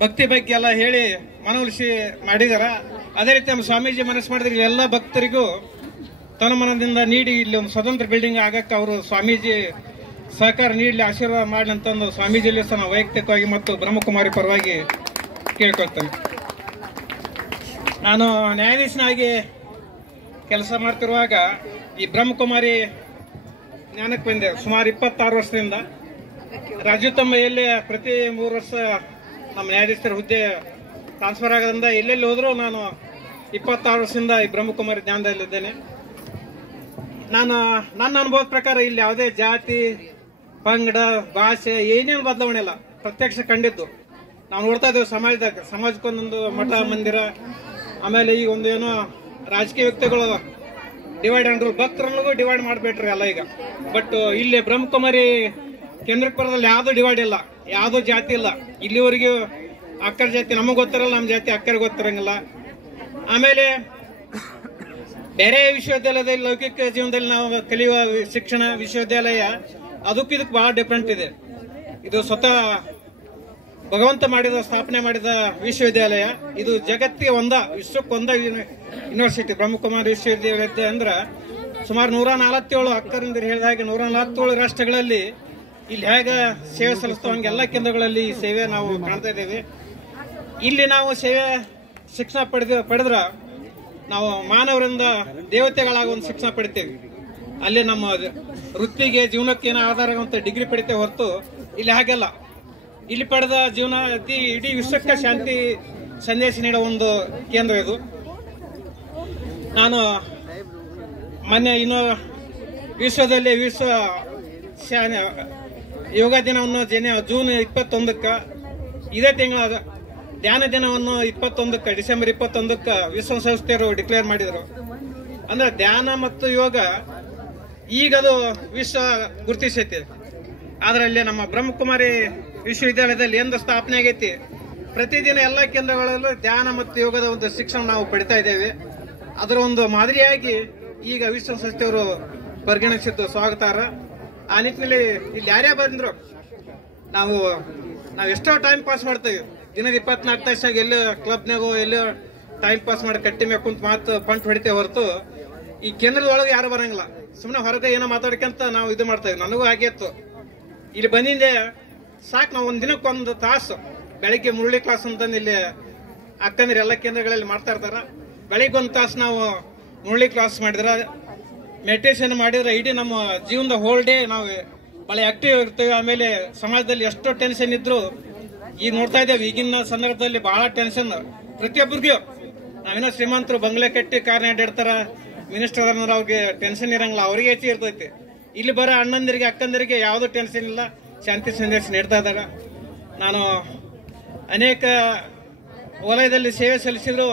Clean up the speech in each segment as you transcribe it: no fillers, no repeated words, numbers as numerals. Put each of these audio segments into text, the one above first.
ಭಕ್ತಿ ಬಗ್ಗೆ ಎಲ್ಲ ಹೇಳಿ ಮನವೊಲಿಸಿ ಮಾಡಿದಾರ. ಅದೇ ರೀತಿ ನಮ್ಮ ಸ್ವಾಮೀಜಿ ಮನಸ್ಸು ಮಾಡಿದ್ರೆ ಎಲ್ಲ ಭಕ್ತರಿಗೂ ತನುಮನದಿಂದ ನೀಡಿ ಇಲ್ಲಿ ಒಂದು ಸ್ವತಂತ್ರ ಬಿಲ್ಡಿಂಗ್ ಆಗಕ್ಕೆ ಅವರು ಸ್ವಾಮೀಜಿ ಸಹಕಾರ ನೀಡಲಿ, ಆಶೀರ್ವಾದ ಮಾಡಲಿ ಅಂತಂದು ಸ್ವಾಮೀಜಿಯಲ್ಲಿ ಸಹ ನಾವು ವೈಯಕ್ತಿಕವಾಗಿ ಮತ್ತು ಬ್ರಹ್ಮಕುಮಾರಿ ಪರವಾಗಿ ಕೇಳ್ಕೊಳ್ತೇನೆ. ನಾನು ನ್ಯಾಯಾಧೀಶನಾಗಿ ಕೆಲಸ ಮಾಡ್ತಿರುವಾಗ ಈ ಬ್ರಹ್ಮಕುಮಾರಿ ಜ್ಞಾನಕ್ಕೆ ಬಂದೆ. ಸುಮಾರು 26 ವರ್ಷದಿಂದ ರಾಜ್ಯೋತ್ತಮೆಯಲ್ಲಿ ಪ್ರತಿ 3 ವರ್ಷ ನಮ್ಮ ನ್ಯಾಯಾಧೀಶರ ಹುದ್ದೆ ಟ್ರಾನ್ಸ್ಫರ್ ಆಗೋದ್ರಿಂದ ಎಲ್ಲೆಲ್ಲಿ ಹೋದರೂ ನಾನು 26 ವರ್ಷದಿಂದ ಈ ಬ್ರಹ್ಮಕುಮಾರಿ ಜ್ಞಾನದಲ್ಲಿದ್ದೇನೆ. ನನ್ನ ಅನುಭವದ ಪ್ರಕಾರ ಇಲ್ಲಿ ಯಾವುದೇ ಜಾತಿ, ಪಂಗಡ, ಭಾಷೆ ಏನೇನು ಬದಲಾವಣೆ ಇಲ್ಲ, ಪ್ರತ್ಯಕ್ಷ ಕಂಡಿದ್ದು. ನಾವು ನೋಡ್ತಾ ಇದ್ದೇವೆ ಸಮಾಜದಾಗ, ಸಮಾಜಕ್ಕೊಂದೊಂದು ಮಠ ಮಂದಿರ, ಆಮೇಲೆ ಈಗ ಒಂದು ಏನೋ ರಾಜಕೀಯ ವ್ಯಕ್ತಿಗಳು ಡಿವೈಡ್ ಅಂದ್ರು, ಭಕ್ತರಲ್ಲಿಗೂ ಡಿವೈಡ್ ಮಾಡಿಬಿಟ್ರಿ ಎಲ್ಲ ಈಗ. ಬಟ್ ಇಲ್ಲಿ ಬ್ರಹ್ಮಕುಮಾರಿ ಕೇಂದ್ರಕ್ಕೆ ಬರೋದ್ರಲ್ಲಿ ಯಾವುದೂ ಡಿವೈಡ್ ಇಲ್ಲ, ಯಾವುದೂ ಜಾತಿ ಇಲ್ಲ. ಇಲ್ಲಿವರೆಗೂ ಅಕ್ಕರ ಜಾತಿ ನಮಗೆ ಗೊತ್ತಿರಲ್ಲ, ನಮ್ಮ ಜಾತಿ ಅಕ್ಕರಿಗೆ ಗೊತ್ತಿರಂಗಿಲ್ಲ. ಆಮೇಲೆ ಬೇರೆ ವಿಶ್ವವಿದ್ಯಾಲಯದಲ್ಲಿ ಲೌಕಿಕ ಜೀವನದಲ್ಲಿ ನಾವು ಕಲಿಯುವ ಶಿಕ್ಷಣ ವಿಶ್ವವಿದ್ಯಾಲಯ ಅದಕ್ಕೂ ಇದಕ್ಕೆ ಬಹಳ ಡಿಫ್ರೆಂಟ್ ಇದೆ. ಇದು ಸ್ವತಃ ಭಗವಂತ ಸ್ಥಾಪನೆ ಮಾಡಿದ ವಿಶ್ವವಿದ್ಯಾಲಯ. ಇದು ಜಗತ್ತಿಗೆ ವಿಶ್ವಕ್ಕೊಂದ ಯೂನಿವರ್ಸಿಟಿ ಬ್ರಹ್ಮಕುಮಾರಿ ವಿಶ್ವವಿದ್ಯಾಲಯ ಅಂದ್ರೆ ಸುಮಾರು 147 ಅಕ್ಕರಿಂದ ಹೇಳಿದ ಹಾಗೆ 147 ರಾಷ್ಟ್ರಗಳಲ್ಲಿ ಇಲ್ಲಿ ಹೇಗೆ ಸೇವೆ ಸಲ್ಲಿಸ್ತೋ ಹಂಗೆ ಎಲ್ಲ ಕೇಂದ್ರಗಳಲ್ಲಿ ಈ ಸೇವೆ ನಾವು ಕಾಣ್ತಾ ಇದ್ದೇವೆ. ಇಲ್ಲಿ ನಾವು ಶಿಕ್ಷಣ ಪಡೆದ್ರ ನಾವು ಮಾನವರಿಂದ ದೇವತೆಗಳಾಗ ಒಂದು ಶಿಕ್ಷಣ ಪಡಿತೇವೆ. ಅಲ್ಲಿ ನಮ್ಮ ವೃತ್ತಿಗೆ ಜೀವನಕ್ಕೆ ಏನೋ ಆಧಾರ ಆಗುವಂತ ಡಿಗ್ರಿ ಪಡಿತೇವೆ ಹೊರತು ಇಲ್ಲಿ ಹಾಗೆಲ್ಲ. ಇಲ್ಲಿ ಪಡೆದ ಜೀವನ ಇಡೀ ವಿಶ್ವಕ್ಕೆ ಶಾಂತಿ ಸಂದೇಶ ನೀಡೋ ಒಂದು ಕೇಂದ್ರ ಇದು. ನಾನು ಮೊನ್ನೆ ವಿಶ್ವದಲ್ಲಿ ವಿಶ್ವ ಯೋಗ ದಿನವನ್ನು ಜೂನ್ 21ಕ್ಕೆ ಇದೇ ತಿಂಗಳ ಧ್ಯಾನ ದಿನವನ್ನು 21ಕ್ಕೆ ಡಿಸೆಂಬರ್ 21ಕ್ಕೆ ವಿಶ್ವಸಂಸ್ಥೆಯವರು ಡಿಕ್ಲೇರ್ ಮಾಡಿದರು. ಅಂದ್ರೆ ಧ್ಯಾನ ಮತ್ತು ಯೋಗ ಈಗದು ವಿಶ್ವ ಗುರುತಿಸೈತಿ. ಅದರಲ್ಲಿ ನಮ್ಮ ಬ್ರಹ್ಮಕುಮಾರಿ ವಿಶ್ವವಿದ್ಯಾಲಯದಲ್ಲಿ ಎಂದು ಸ್ಥಾಪನೆ ಆಗೈತಿ, ಪ್ರತಿದಿನ ಎಲ್ಲ ಕೇಂದ್ರಗಳಲ್ಲೂ ಧ್ಯಾನ ಮತ್ತು ಯೋಗದ ಒಂದು ಶಿಕ್ಷಣ ನಾವು ಪಡಿತಾ ಇದ್ದೇವೆ. ಅದರ ಒಂದು ಮಾದರಿಯಾಗಿ ಈಗ ವಿಶ್ವಸಂಸ್ಥೆಯವರು ಪರಿಗಣಿಸಿದ್ದು ಸ್ವಾಗತಾರ್ಹ. ಆ ನಿಟ್ಟಿನಲ್ಲಿ ಇಲ್ಲಿ ಯಾರೇ ಬಂದ್ರು ನಾವು ಎಷ್ಟೋ ಟೈಮ್ ಪಾಸ್ ಮಾಡ್ತೇವೆ. ದಿನದ 24 ತಾಸಾಗ ಎಲ್ಲೋ ಕ್ಲಬ್ನಾಗೋ ಎಲ್ಲೋ ಟೈಮ್ ಪಾಸ್ ಮಾಡಿ ಕಟ್ಟಿ ಮೇಲೆ ಕುಂತ ಮಾತು ಪಂಟ್ ಹೊಡಿತೇವೆ ಹೊರತು ಈ ಕೇಂದ್ರದ ಒಳಗೆ ಯಾರು ಬರಂಗಿಲ್ಲ. ಸುಮ್ಮನೆ ಹೊರಗೆ ಏನೋ ಮಾತಾಡ್ಕೊಂತ ನಾವು ಇದು ಮಾಡ್ತೇವೆ. ನನಗೂ ಹಾಗೆ ಇತ್ತು. ಇಲ್ಲಿ ಬಂದಿಂದೆ ಸಾಕು, ನಾವು ಒಂದ್ ದಿನಕ್ಕೊಂದು ತಾಸು ಬೆಳಿಗ್ಗೆ ಮುರುಳಿ ಕ್ಲಾಸ್ ಅಂತಂದು ಇಲ್ಲಿ ಅಕ್ಕಂದ್ರೆ ಎಲ್ಲ ಕೇಂದ್ರಗಳಲ್ಲಿ ಮಾಡ್ತಾ ಇರ್ತಾರ. ಬೆಳಿಗ್ಗೆ ಒಂದು ತಾಸು ನಾವು ಮುರುಳಿ ಕ್ಲಾಸ್ ಮಾಡಿದ್ರೆ, ಮೆಡಿಟೇಷನ್ ಮಾಡಿದ್ರೆ ಇಡೀ ನಮ್ಮ ಜೀವನದ ಹೋಲ್ ಡೇ ನಾವು ಬಹಳ ಆಕ್ಟಿವ್ ಇರ್ತೇವೆ. ಆಮೇಲೆ ಸಮಾಜದಲ್ಲಿ ಎಷ್ಟೋ ಟೆನ್ಷನ್ ಇದ್ರು ಈಗ ನೋಡ್ತಾ ಇದ್ದೇವೆ, ಈಗಿನ ಸಂದರ್ಭದಲ್ಲಿ ಬಹಳ ಟೆನ್ಷನ್ ಪ್ರತಿಯೊಬ್ಬರಿಗೂ. ನಾವೇನೋ ಶ್ರೀಮಂತರು ಬಂಗ್ಲೆ ಕಟ್ಟಿ ಕಾರ್ನ ಅಡ್ಡಾಡ್ತಾರ, ಮಿನಿಸ್ಟರ್ ಅದಾರಂದ್ರೆ ಅವ್ರಿಗೆ ಟೆನ್ಷನ್ ಇರಂಗಿಲ್ಲ, ಅವ್ರಿಗೆ ಹೆಚ್ಚು ಇರ್ತೈತಿ. ಇಲ್ಲಿ ಬರೋ ಅಣ್ಣಂದಿರಿಗೆ ಅಕ್ಕಂದರಿಗೆ ಯಾವುದೂ ಟೆನ್ಷನ್ ಇಲ್ಲ, ಶಾಂತಿ ಸಂದೇಶ ನೀಡ್ತಾ ಇದ್ದಾಗ. ನಾನು ಅನೇಕ ವಲಯದಲ್ಲಿ ಸೇವೆ ಸಲ್ಲಿಸಿದ್ರು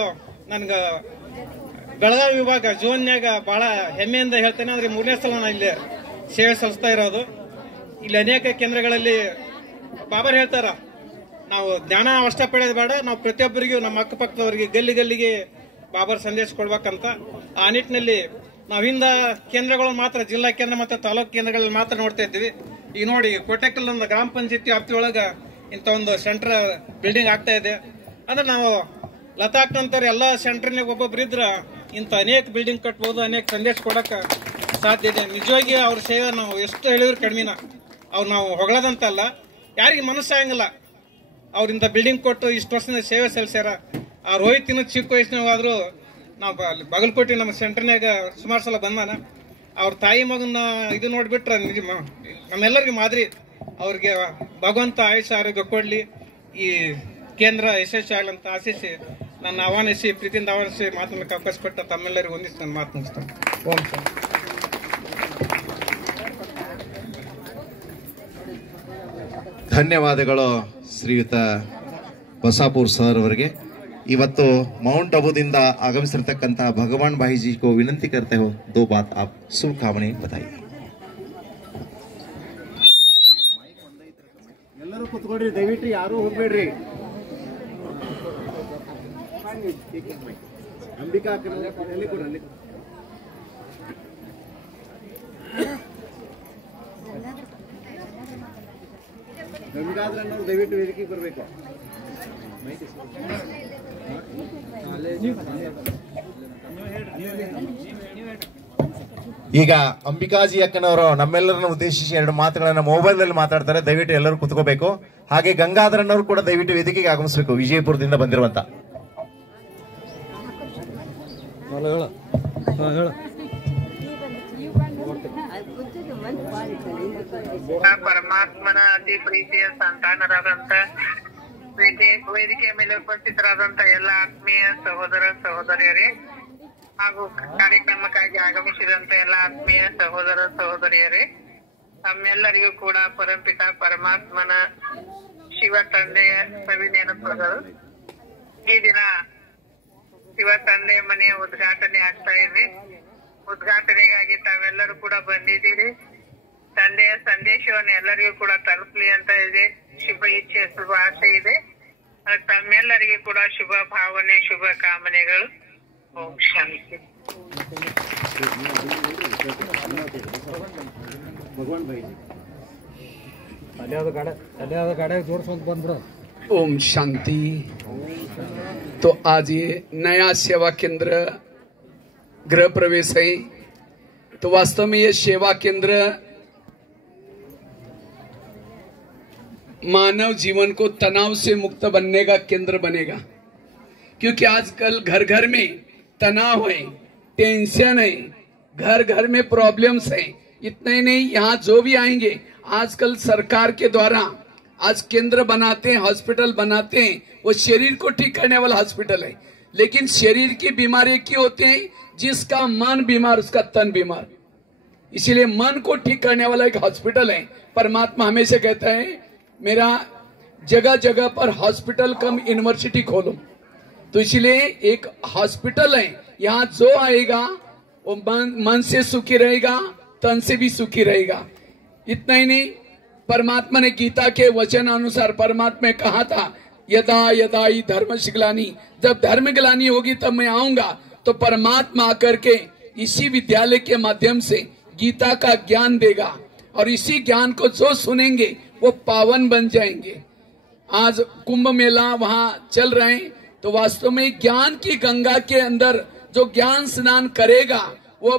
ನನ್ಗೆ ಬೆಳಗಾವಿ ವಿಭಾಗ ಝೋನ್ಯಾಗ ಬಹಳ ಹೆಮ್ಮೆಯಿಂದ ಹೇಳ್ತೇನೆ. ಅಂದ್ರೆ 3ನೇ ಸಲ ನಾನು ಇಲ್ಲಿ ಸೇವೆ ಸಲ್ಲಿಸ್ತಾ ಇರೋದು. ಇಲ್ಲಿ ಅನೇಕ ಕೇಂದ್ರಗಳಲ್ಲಿ ಬಾಬರ್ ಹೇಳ್ತಾರ, ನಾವು ಜ್ಞಾನ ಅಷ್ಟ ಪಡೆಯೋದು ಬೇಡ, ನಾವು ಪ್ರತಿಯೊಬ್ಬರಿಗೂ ನಮ್ಮ ಅಕ್ಕಪಕ್ಕದವರಿಗೆ ಗಲ್ಲಿಗೆ ಬಾಬರ್ ಸಂದೇಶ ಕೊಡ್ಬೇಕಂತ. ಆ ನಿಟ್ಟಿನಲ್ಲಿ ನಾವಿಂದ ಕೇಂದ್ರಗಳು ಮಾತ್ರ, ಜಿಲ್ಲಾ ಕೇಂದ್ರ ಮತ್ತು ತಾಲೂಕು ಕೇಂದ್ರಗಳಲ್ಲಿ ಮಾತ್ರ ನೋಡ್ತಾ ಇದ್ದೀವಿ. ಈಗ ನೋಡಿ, ಕೋಟೆಕಲ್ ಒಂದು ಗ್ರಾಮ ಪಂಚಾಯತಿ ವ್ಯಾಪ್ತಿಯೊಳಗ ಇಂಥ ಒಂದು ಸೆಂಟರ್ ಬಿಲ್ಡಿಂಗ್ ಆಗ್ತಾ ಇದೆ. ಅಂದ್ರೆ ನಾವು ಲತಾಕ್ನಂತರ ಎಲ್ಲ ಸೆಂಟರ್ನಾಗ ಒಬ್ಬೊಬ್ರು ಇದ್ರ ಇಂಥ ಅನೇಕ ಬಿಲ್ಡಿಂಗ್ ಕಟ್ಬೋದು, ಅನೇಕ ಸಂದೇಶ ಕೊಡಕ್ಕೆ ಸಾಧ್ಯ ಇದೆ. ನಿಜವಾಗಿ ಅವ್ರ ಸೇವೆ ನಾವು ಎಷ್ಟು ಹೇಳಿದ್ರು ಕಡಿಮೆನ. ಅವ್ರು ನಾವು ಹೊಗಳದಂತಲ್ಲ, ಯಾರಿಗೆ ಮನಸ್ಸಾಗಂಗಿಲ್ಲ. ಅವ್ರಿಂದ ಬಿಲ್ಡಿಂಗ್ ಕೊಟ್ಟು ಇಷ್ಟು ವರ್ಷದಿಂದ ಸೇವೆ ಸಲ್ಲಿಸ್ಯಾರ. ಆ ರೋಹಿತ್ ಇನ್ನೂ ಚಿಕ್ಕ ವಯಸ್ಸಿನಾಗಾದ್ರೂ ನಾವು ಬಾಗಲಕೋಟೆ ನಮ್ಮ ಸೆಂಟರ್ನಾಗ ಸುಮಾರು ಸಲ ಬಂದಾನ. ಅವ್ರ ತಾಯಿ ಮಗನ ಇದು ನೋಡ್ಬಿಟ್ರೆ ನಮ್ಮೆಲ್ಲರಿಗೂ ಮಾದರಿ. ಅವ್ರಿಗೆ ಭಗವಂತ ಆಯುಷ ಆರೋಗ್ಯ ಕೊಡ್ಲಿ, ಈ ಕೇಂದ್ರ ಯಶಸ್ವಿ ಆಗ್ಲಂತ ಆಶಿಸಿ ನನ್ನ ಆಹ್ವಾನಿಸಿ ಪ್ರೀತಿಯಿಂದ ಆಹ್ವಾನಿಸಿ ಮಾತನಾಡಕ್ಕೆ ಅವಕಾಶ ಕೊಟ್ಟ ತಮ್ಮೆಲ್ಲರಿಗೂ ಹೊಂದಿಸಿ ನಾನು ಮಾತು ಮುಗಿಸ್ತೇನೆ. ಓಂ ಸರ್. ಧನ್ಯವಾದಗಳು ಶ್ರೀಯುತ ಬಸಾಪುರ್ ಸರ್ ಅವರಿಗೆ. ಇವತ್ತು ಮೌಂಟ್ ಅಬುದಿಂದ ಆಗಮಿಸಿರ್ತಕ್ಕಂತಹ ಭಗವಾನ್ ಭಾಯಿಜಿ को विनंती करते हो 2 बात आप शुभकामने बताइए. ಎಲ್ಲರೂ ಕೂತ್ಕೊಳ್ರಿ, ದಯವಿಟ್ಟು ಯಾರು ಹೋಗ್ಬೇಡ್ರಿ. ಅಂಬಿಕಾ ಎಲ್ಲಿ ಕೊಡಲ್ಲಿ ಗಂಗಾಧರಣ್ಣವ್ರು ದಯವಿಟ್ಟು ವೇದಿಕೆಗೆ ಬರಬೇಕು. ಈಗ ಅಂಬಿಕಾಜಿ ಅಕ್ಕನವರು ನಮ್ಮೆಲ್ಲರನ್ನು ಉದ್ದೇಶಿಸಿ 2 ಮಾತುಗಳನ್ನ ಮೊಬೈಲ್ ನಲ್ಲಿ ಮಾತಾಡ್ತಾರೆ. ದಯವಿಟ್ಟು ಎಲ್ಲರೂ ಕುತ್ಕೋಬೇಕು. ಹಾಗೆ ಗಂಗಾಧರಣ್ಣವರು ಕೂಡ ದಯವಿಟ್ಟು ವೇದಿಕೆಗೆ ಆಗಮಿಸಬೇಕು, ವಿಜಯಪುರದಿಂದ ಬಂದಿರುವಂತ. ಪರಮಾತ್ಮನ ಅತಿ ಪ್ರೀತಿಯ ಸಂತಾನರಾದಂತ ವೇದಿಕೆ ಮೇಲೆ ಉಪಸ್ಥಿತರಾದಂತ ಎಲ್ಲ ಆತ್ಮೀಯ ಸಹೋದರ ಸಹೋದರಿಯರೇ ಹಾಗೂ ಕಾರ್ಯಕ್ರಮಕ್ಕಾಗಿ ಆಗಮಿಸಿದಂತ ಎಲ್ಲ ಆತ್ಮೀಯ ಸಹೋದರ ಸಹೋದರಿಯರೇ, ನಮ್ಮೆಲ್ಲರಿಗೂ ಕೂಡ ಪರಮಪಿತ ಪರಮಾತ್ಮನ ಶಿವ ತಂದೆಯ ಸವಿ ನೆನಪುಗಳು. ಈ ದಿನ ಶಿವ ತಂದೆ ಮನೆಯ ಉದ್ಘಾಟನೆ ಆಗ್ತಾ ಇದೆ. ಉದ್ಘಾಟನೆಗಾಗಿ ತಾವೆಲ್ಲರೂ ಕೂಡ ಬಂದಿದ್ದೀರಿ. ತಂದೆಯ ಸಂದೇಶವನ್ನು ಎಲ್ಲರಿಗೂ ಕೂಡ ತಲುಪಲಿ ಅಂತ ಇದೆ, ಶುಭ ಇಚ್ಛೆ, ಶುಭ ಆಸೆ ಇದೆ. ತಮ್ಮೆಲ್ಲರಿಗೂ ಕೂಡ ಶುಭ ಭಾವನೆ, ಶುಭ ಕಾಮನೆಗಳು. ಓಂ ಶಾಂತಿ. भगवान भाई ओम शांति। तो आज ये नया सेवा केंद्र गृह प्रवेश है। तो वास्तव में ये सेवा केंद्र मानव जीवन को तनाव से मुक्त बनने का केंद्र बनेगा, क्योंकि आजकल घर घर में तनाव है, टेंशन है, घर घर में प्रॉब्लम्स है। इतना ही नहीं, यहाँ जो भी आएंगे, आजकल सरकार के द्वारा आज केंद्र बनाते हैं, हॉस्पिटल बनाते हैं, वो शरीर को ठीक करने वाला हॉस्पिटल है। लेकिन शरीर की बीमारी क्यों होते हैं? जिसका मन बीमार उसका तन बीमार। इसीलिए मन को ठीक करने वाला एक हॉस्पिटल है। परमात्मा हमेशा कहता है मेरा जगह जगह पर हॉस्पिटल कम यूनिवर्सिटी खोलो। तो इसलिए एक हॉस्पिटल है, यहाँ जो आएगा वो मन से सुखी रहेगा, तन से भी सुखी रहेगा। इतना ही नहीं, परमात्मा ने गीता के वचन अनुसार परमात्मा ने कहा था यदा यदा ही धर्म ग्लानि, जब धर्म ग्लानि होगी तब मैं आऊंगा। तो परमात्मा आकर के इसी विद्यालय के माध्यम से गीता का ज्ञान देगा, और इसी ज्ञान को जो सुनेंगे वो पावन बन जाएंगे। आज कुंभ मेला वहाँ चल रहे हैं, तो वास्तव में ज्ञान की गंगा के अंदर जो ज्ञान स्नान करेगा वो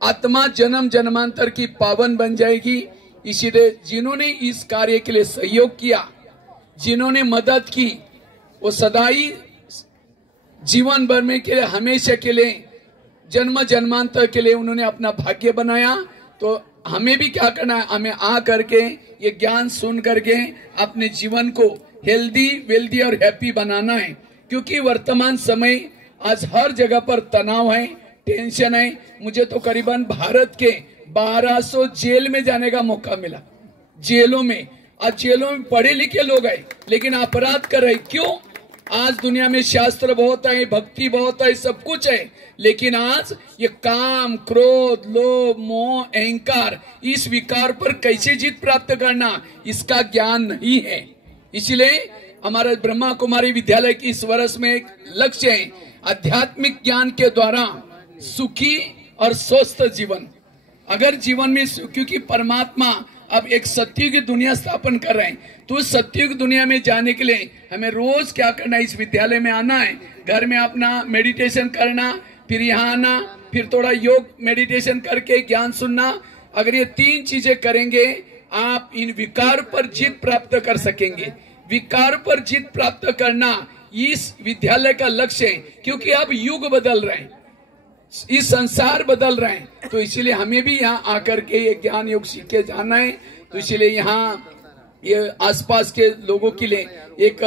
आत्मा जन्म जन्मांतर की पावन बन जाएगी। इसीलिए जिन्होंने इस कार्य के लिए सहयोग किया, जिन्होंने मदद की, वो सदाई जीवन भर में के लिए, हमेशा के लिए, जन्म जन्मांतर के लिए उन्होंने अपना भाग्य बनाया। तो हमें भी क्या करना है? हमें आ करके ये ज्ञान सुन करके अपने जीवन को हेल्दी, वेल्दी और हैप्पी बनाना है। क्योंकि वर्तमान समय आज हर जगह पर तनाव है, टेंशन है। मुझे तो करीबन भारत के 1200 जेल में जाने का मौका मिला। जेलों में, आज जेलों में पढ़े लिखे लोग हैं लेकिन अपराध कर रहे। क्यों? आज दुनिया में शास्त्र बहुत है, भक्ति बहुत है, सब कुछ है, लेकिन आज ये काम, क्रोध, लोभ, मोह, अहंकार, इस विकार पर कैसे जीत प्राप्त करना, इसका ज्ञान नहीं है। इसलिए हमारे ब्रह्मा कुमारी विद्यालय की इस वर्ष में एक लक्ष्य है, आध्यात्मिक ज्ञान के द्वारा सुखी और स्वस्थ जीवन। अगर जीवन में, क्योंकि परमात्मा अब एक सत्युग की दुनिया स्थापन कर रहे हैं, तो उस सत्युग दुनिया में जाने के लिए हमें रोज क्या करना है? इस विद्यालय में आना है, घर में अपना मेडिटेशन करना, फिर यहाँ आना, फिर थोड़ा योग मेडिटेशन करके ज्ञान सुनना। अगर ये 3 चीजें करेंगे आप इन विकार पर जीत प्राप्त कर सकेंगे। विकार पर जीत प्राप्त करना इस विद्यालय का लक्ष्य है, क्योंकि अब युग बदल रहे हैं, इस संसार बदल रहे हैं। तो इसीलिए हमें भी यहाँ आकर के ये ज्ञान योग सीख के जाना है। तो इसीलिए यहाँ ये आसपास के लोगों के लिए एक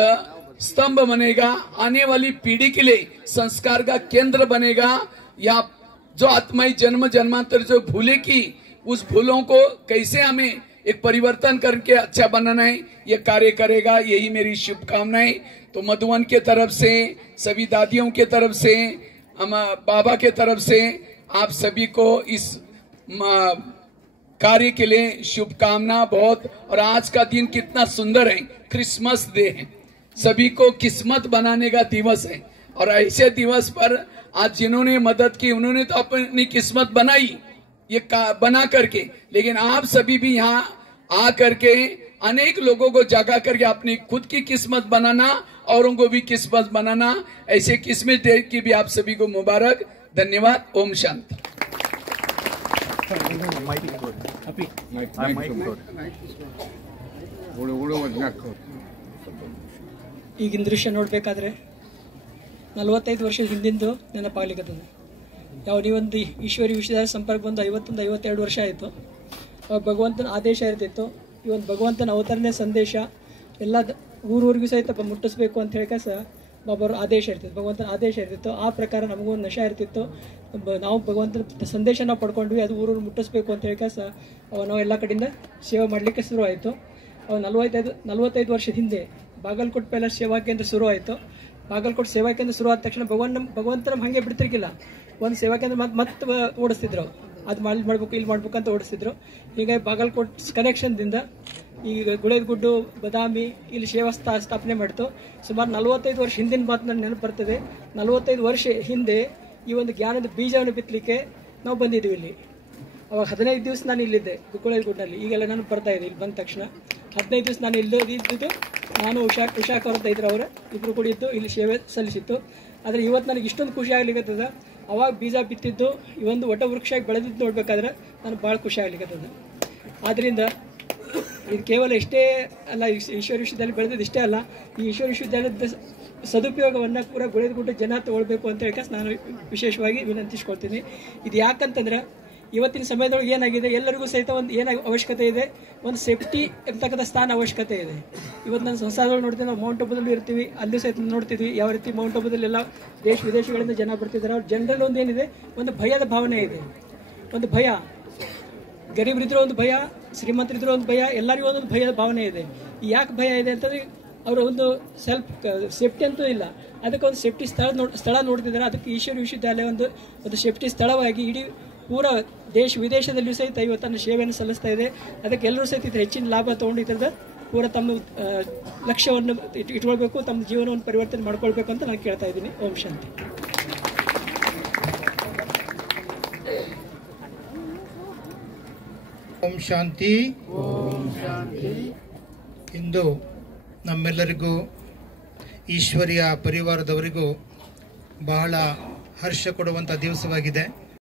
स्तंभ बनेगा, आने वाली पीढ़ी के लिए संस्कार का केंद्र बनेगा। यहाँ जो आत्माएं जन्म जन्मांतर जो भूले की, उस भूलों को कैसे हमें एक परिवर्तन करके अच्छा बनाना है, ये कार्य करेगा। यही मेरी शुभकामनाएं। तो मधुवन के तरफ से, सभी दादियों के तरफ से, हम बाबा के तरफ से आप सभी को इस कार्य के लिए शुभकामना बहुत। और आज का दिन कितना सुंदर है, क्रिसमस डे है, सभी को किस्मत बनाने का दिवस है। और ऐसे दिवस पर आज जिन्होंने मदद की उन्होंने तो अपनी किस्मत बनाई ये बना करके, लेकिन आप सभी भी यहाँ आ करके अनेक लोगों को जगा करके अपनी खुद की किस्मत बनाना, औरों को भी किस्मत बनाना, ऐसे किस्मत डे की भी आप सभी को मुबारक। धन्यवाद। ओम शांति। ಈಗಿನ ದೃಶ್ಯ ನೋಡಬೇಕಾದ್ರೆ 45 ವರ್ಷ ಹಿಂದಿಂದು ನೆನಪಾಗ್ಲಿಕ್ಕತ್ತದೆ. ಯಾವ ನೀವೊಂದು ಈಶ್ವರಿ ವಿಷಯದ ಸಂಪರ್ಕ ಬಂದು 51-52 ವರ್ಷ ಆಯಿತು. ಭಗವಂತನ ಆದೇಶ ಇರ್ತಿತ್ತು. ಈ ಒಂದು ಭಗವಂತನ ಅವತರಣೆ ಸಂದೇಶ ಎಲ್ಲ ಊರೂರಿಗೂ ಸಹಿತ ಮುಟ್ಟಿಸ್ಬೇಕು ಅಂತ ಹೇಳಿ ಸಹ ಬಾಬಾರು ಆದೇಶ ಇರ್ತಿತ್ತು, ಭಗವಂತನ ಆದೇಶ ಇರ್ತಿತ್ತು. ಆ ಪ್ರಕಾರ ನಮಗೂ ಒಂದು ನಶೆ ಇರ್ತಿತ್ತು. ನಾವು ಭಗವಂತನ ಸಂದೇಶ ನಾವು ಪಡ್ಕೊಂಡ್ವಿ, ಅದು ಊರೂರು ಮುಟ್ಟಿಸ್ಬೇಕು ಅಂತ ಹೇಳಿ ಸಹ ನಾವು ಎಲ್ಲ ಕಡೆಯಿಂದ ಸೇವೆ ಮಾಡಲಿಕ್ಕೆ ಶುರು ಆಯಿತು. 45 ವರ್ಷದ ಹಿಂದೆ ಬಾಗಲಕೋಟೆ ಪ್ಯಾಲೇಸ್ ಸೇವಾ ಕೇಂದ್ರ ಶುರು ಆಯಿತು. ಬಾಗಲಕೋಟೆ ಸೇವಾ ಕೇಂದ್ರ ಶುರು ಆದ ತಕ್ಷಣ ಭಗವಂತನ ಹಾಗೆ ಬಿಡ್ತಿರ್ಕಿಲ್ಲ. ಒಂದು ಸೇವಾ ಕೇಂದ್ರ ಮತ್ತೆ ಓಡಿಸ್ತಿದ್ರು, ಅದು ಮಾಡಬೇಕು ಇಲ್ಲಿ ಮಾಡ್ಬೇಕು ಅಂತ ಓಡಿಸ್ತಿದ್ರು. ಹೀಗಾಗಿ ಬಾಗಲಕೋಟೆ ಕನೆಕ್ಷನ್ದಿಂದ ಈಗ ಗುಳೇದಗುಡ್ಡು, ಬದಾಮಿ ಇಲ್ಲಿ ಸೇವಾ ಸ್ಥಾಪನೆ ಮಾಡಿತು. ಸುಮಾರು 45 ವರ್ಷ ಹಿಂದಿನ ಮಾತು ನನಗೆ ನೆನಪು ಬರ್ತದೆ. 45 ವರ್ಷ ಹಿಂದೆ ಈ ಒಂದು ಜ್ಞಾನದ ಬೀಜವನ್ನು ಬಿತ್ತಲಿಕ್ಕೆ ನಾವು ಬಂದಿದ್ದೀವಿ ಇಲ್ಲಿ. ಅವಾಗ 15 ದಿವಸ ನಾನು ಇಲ್ಲಿದ್ದೆ ಗುಳೇದಗುಡ್ಡಲ್ಲಿ. ಈಗೆಲ್ಲ ನಾನು ಬರ್ತಾ ಇದ್ದೆ. ಇಲ್ಲಿ ಬಂದ ತಕ್ಷಣ 15 ದಿವಸ ನಾನು ಇದ್ದಿದ್ದು. ನಾನು ಉಷಾಕ್ ಅವ್ರ ಇದ್ರು, ಅವರು ಇಬ್ಬರು ಕೂಡ ಇದ್ದು ಇಲ್ಲಿ ಸೇವೆ ಸಲ್ಲಿಸಿತ್ತು. ಆದರೆ ಇವತ್ತು ನನಗೆ ಇಷ್ಟೊಂದು ಖುಷಿ ಆಗ್ಲಿಕ್ಕತ್ತದ. ಅವಾಗ ಬೀಜ ಬಿತ್ತಿದ್ದು ಈ ಒಂದು ವಟ ವೃಕ್ಷ ಬೆಳೆದಿದ್ದು ನೋಡ್ಬೇಕಾದ್ರೆ ನನಗೆ ಭಾಳ ಖುಷಿ ಆಗ್ಲಿಕ್ಕತ್ತದ. ಆದ್ದರಿಂದ ಇದು ಕೇವಲ ಇಷ್ಟೇ ಅಲ್ಲ, ಈಶ್ವರ ವಿಶ್ವವಿದ್ಯಾಲಯ ಬೆಳೆದಿದ್ದು ಇಷ್ಟೇ ಅಲ್ಲ, ಈ ಈಶ್ವರ ವಿಶ್ವವಿದ್ಯಾಲಯದ ಸದುಪಯೋಗವನ್ನು ಪೂರ ಗುಳೇದಗುಡ್ಡ ಜನ ತಗೊಳ್ಬೇಕು ಅಂತ ಹೇಳಿ ನಾನು ವಿಶೇಷವಾಗಿ ವಿನಂತಿಸ್ಕೊಳ್ತೀನಿ. ಇದು ಯಾಕಂತಂದ್ರೆ ಇವತ್ತಿನ ಸಮಯದೊಳಗೆ ಏನಾಗಿದೆ, ಎಲ್ಲರಿಗೂ ಸಹಿತ ಒಂದು ಏನಾಗಿ ಅವಶ್ಯಕತೆ ಇದೆ, ಒಂದು ಸೇಫ್ಟಿ ಇರ್ತಕ್ಕಂಥ ಸ್ಥಾನ ಅವಶ್ಯಕತೆ ಇದೆ. ಇವತ್ತು ನಾನು ಸಂಸಾರಗಳು ನೋಡ್ತೀವಿ, ನಾವು ಮೌಂಟ್ ಆಬುದಲ್ಲಿ ಇರ್ತೀವಿ, ಅಲ್ಲೂ ಸಹಿತ ನೋಡ್ತಿದ್ವಿ ಯಾವ ರೀತಿ ಮೌಂಟ್ ಆಬುದಲ್ಲಿ ಎಲ್ಲ ದೇಶ ವಿದೇಶಗಳಿಂದ ಜನ ಬರ್ತಿದ್ದಾರೆ. ಅವ್ರ ಜನರಲ್ಲಿ ಒಂದು ಏನಿದೆ, ಒಂದು ಭಯದ ಭಾವನೆ ಇದೆ. ಒಂದು ಭಯ, ಗರೀಬರಿದ್ರೂ ಒಂದು ಭಯ, ಶ್ರೀಮಂತರಿದ್ರೂ ಒಂದು ಭಯ, ಎಲ್ಲರಿಗೂ ಒಂದೊಂದು ಭಯದ ಭಾವನೆ ಇದೆ. ಯಾಕೆ ಭಯ ಇದೆ ಅಂತಂದ್ರೆ ಅವರ ಒಂದು ಸೇಫ್ಟಿ ಅಂತೂ ಇಲ್ಲ. ಅದಕ್ಕೆ ಒಂದು ಸೇಫ್ಟಿ ಸ್ಥಳ ನೋಡ್ತಿದ್ದಾರೆ. ಅದಕ್ಕೆ ಈಶ್ವರ ವಿಶ್ವವಿದ್ಯಾಲಯ ಒಂದು ಸೇಫ್ಟಿ ಸ್ಥಳವಾಗಿ ಇಡೀ ಪೂರ ದೇಶ ವಿದೇಶದಲ್ಲಿಯೂ ಸಹಿತ ಇವತ್ತನ್ನು ಸೇವೆಯನ್ನು ಸಲ್ಲಿಸ್ತಾ ಇದೆ. ಅದಕ್ಕೆ ಎಲ್ಲರೂ ಸಹಿತ ಇದ್ರ ಹೆಚ್ಚಿನ ಲಾಭ ತೊಗೊಂಡು ಇದರದ ಪೂರ ತಮ್ಮ ಲಕ್ಷ್ಯವನ್ನು ಇಟ್ಕೊಳ್ಬೇಕು, ತಮ್ಮ ಜೀವನವನ್ನು ಪರಿವರ್ತನೆ ಮಾಡ್ಕೊಳ್ಬೇಕು ಅಂತ ನಾನು ಕೇಳ್ತಾ ಇದ್ದೀನಿ. ಓಂ ಶಾಂತಿ. ಓಂ ಶಾಂತಿ. ಇಂದು ನಮ್ಮೆಲ್ಲರಿಗೂ, ಈಶ್ವರಿಯ ಪರಿವಾರದವರಿಗೂ ಬಹಳ ಹರ್ಷ ಕೊಡುವಂಥ ದಿವಸವಾಗಿದೆ.